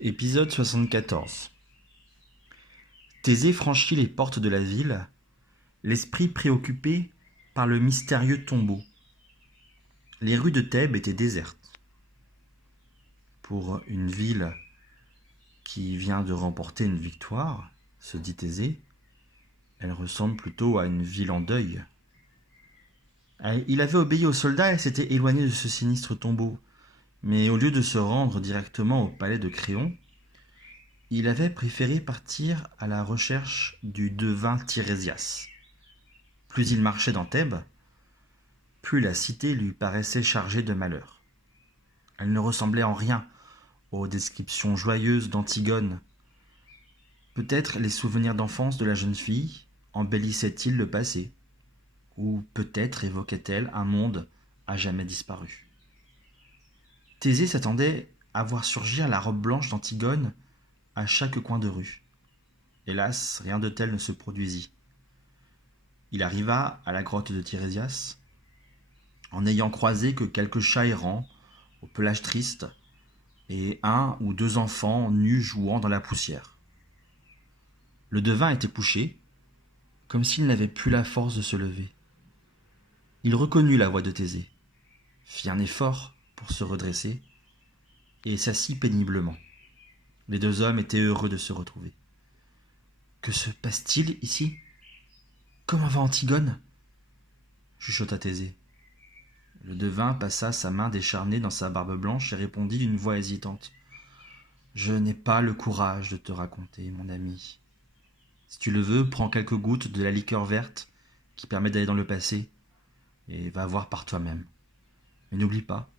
Épisode 74. Thésée franchit les portes de la ville, l'esprit préoccupé par le mystérieux tombeau. Les rues de Thèbes étaient désertes. Pour une ville qui vient de remporter une victoire, se dit Thésée, elle ressemble plutôt à une ville en deuil. Il avait obéi aux soldats et s'était éloigné de ce sinistre tombeau, mais au lieu de se rendre directement au palais de Créon, il avait préféré partir à la recherche du devin Tirésias. Plus il marchait dans Thèbes, plus la cité lui paraissait chargée de malheur. Elle ne ressemblait en rien aux descriptions joyeuses d'Antigone. Peut-être les souvenirs d'enfance de la jeune fille embellissaient-ils le passé, ou peut-être évoquait-elle un monde à jamais disparu. Thésée s'attendait à voir surgir la robe blanche d'Antigone à chaque coin de rue. Hélas, rien de tel ne se produisit. Il arriva à la grotte de Tirésias, en n'ayant croisé que quelques chats errants au pelage triste et un ou deux enfants nus jouant dans la poussière. Le devin était couché, comme s'il n'avait plus la force de se lever. Il reconnut la voix de Thésée, fit un effort pour se redresser et s'assit péniblement. Les deux hommes étaient heureux de se retrouver. « Que se passe-t-il ici ? Comment va Antigone ?» chuchota Thésée. Le devin passa sa main décharnée dans sa barbe blanche et répondit d'une voix hésitante. « Je n'ai pas le courage de te raconter, mon ami. Si tu le veux, prends quelques gouttes de la liqueur verte qui permet d'aller dans le passé et va voir par toi-même. Mais n'oublie pas,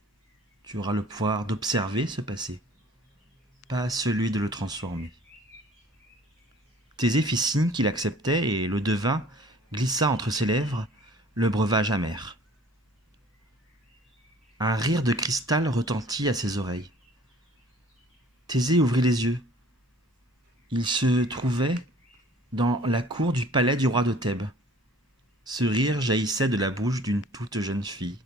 tu auras le pouvoir d'observer ce passé, pas celui de le transformer. » Thésée fit signe qu'il acceptait et le devin glissa entre ses lèvres le breuvage amer. Un rire de cristal retentit à ses oreilles. Thésée ouvrit les yeux. Il se trouvait dans la cour du palais du roi de Thèbes. Ce rire jaillissait de la bouche d'une toute jeune fille.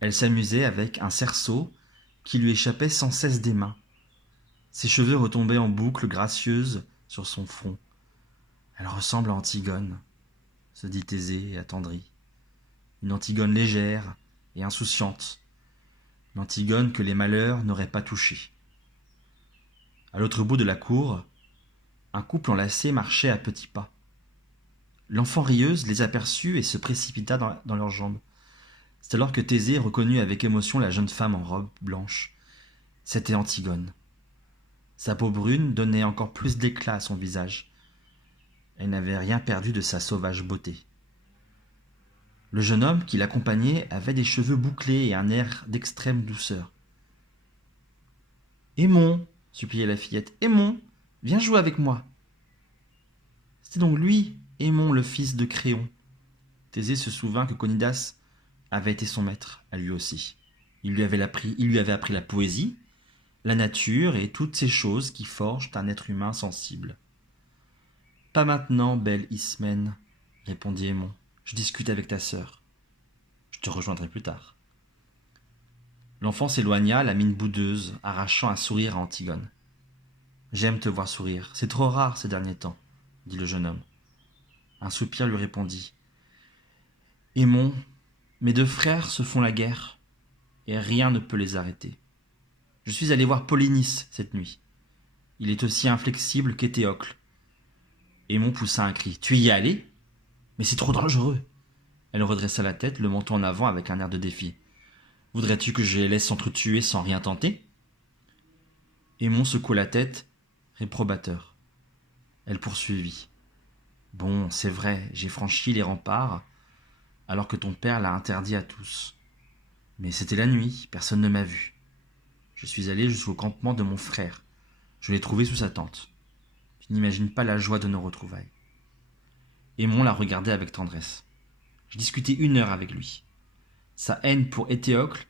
Elle s'amusait avec un cerceau qui lui échappait sans cesse des mains. Ses cheveux retombaient en boucles gracieuses sur son front. Elle ressemble à Antigone, se dit Thésée attendri. Une Antigone légère et insouciante, une Antigone que les malheurs n'auraient pas touchée. À l'autre bout de la cour, un couple enlacé marchait à petits pas. L'enfant rieuse les aperçut et se précipita dans leurs jambes. C'est alors que Thésée reconnut avec émotion la jeune femme en robe blanche. C'était Antigone. Sa peau brune donnait encore plus d'éclat à son visage. Elle n'avait rien perdu de sa sauvage beauté. Le jeune homme qui l'accompagnait avait des cheveux bouclés et un air d'extrême douceur. « Aimon, suppliait la fillette, Aimon, viens jouer avec moi. » C'était donc lui, Aimon, le fils de Créon. Thésée se souvint que Conidas avait été son maître, à lui aussi. Il lui avait appris la poésie, la nature et toutes ces choses qui forgent un être humain sensible. « Pas maintenant, belle Ismène, répondit Aimon. Je discute avec ta sœur. Je te rejoindrai plus tard. » L'enfant s'éloigna, la mine boudeuse, arrachant un sourire à Antigone. « J'aime te voir sourire. C'est trop rare ces derniers temps, dit le jeune homme. Un soupir lui répondit. « Aimon, mes deux frères se font la guerre, et rien ne peut les arrêter. Je suis allé voir Polynice cette nuit. Il est aussi inflexible qu'Étéocle. » Aimon poussa un cri. « Tu y es allé ? Mais c'est trop dangereux. » Elle redressa la tête, le menton en avant avec un air de défi. « Voudrais-tu que je les laisse s'entretuer sans rien tenter ?» Aimon secoua la tête, réprobateur. Elle poursuivit. « Bon, c'est vrai, j'ai franchi les remparts, alors que ton père l'a interdit à tous. Mais c'était la nuit, personne ne m'a vu. Je suis allé jusqu'au campement de mon frère. Je l'ai trouvé sous sa tente. Tu n'imagines pas la joie de nos retrouvailles. » Aimon la regardait avec tendresse. J'ai discuté 1 heure avec lui. Sa haine pour Étéocle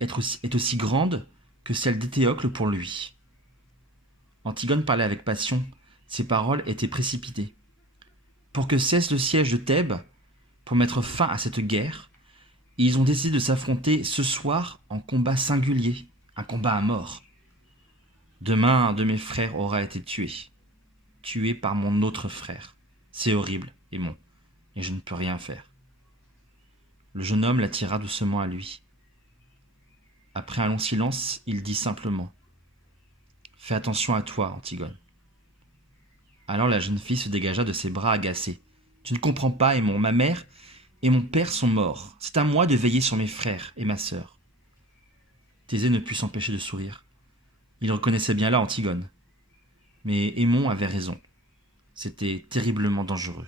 est aussi grande que celle d'Étéocle pour lui. Antigone parlait avec passion. Ses paroles étaient précipitées. Pour que cesse le siège de Thèbes, pour mettre fin à cette guerre, ils ont décidé de s'affronter ce soir en combat singulier, un combat à mort. Demain, un de mes frères aura été tué par mon autre frère. C'est horrible, Aimon, et je ne peux rien faire. Le jeune homme l'attira doucement à lui. Après un long silence, il dit simplement « Fais attention à toi, Antigone. » Alors la jeune fille se dégagea de ses bras agacée. « Tu ne comprends pas, Aimon, ma mère et mon père sont morts. C'est à moi de veiller sur mes frères et ma sœur. » Thésée ne put s'empêcher de sourire. Il reconnaissait bien là Antigone. Mais Aimon avait raison. C'était terriblement dangereux.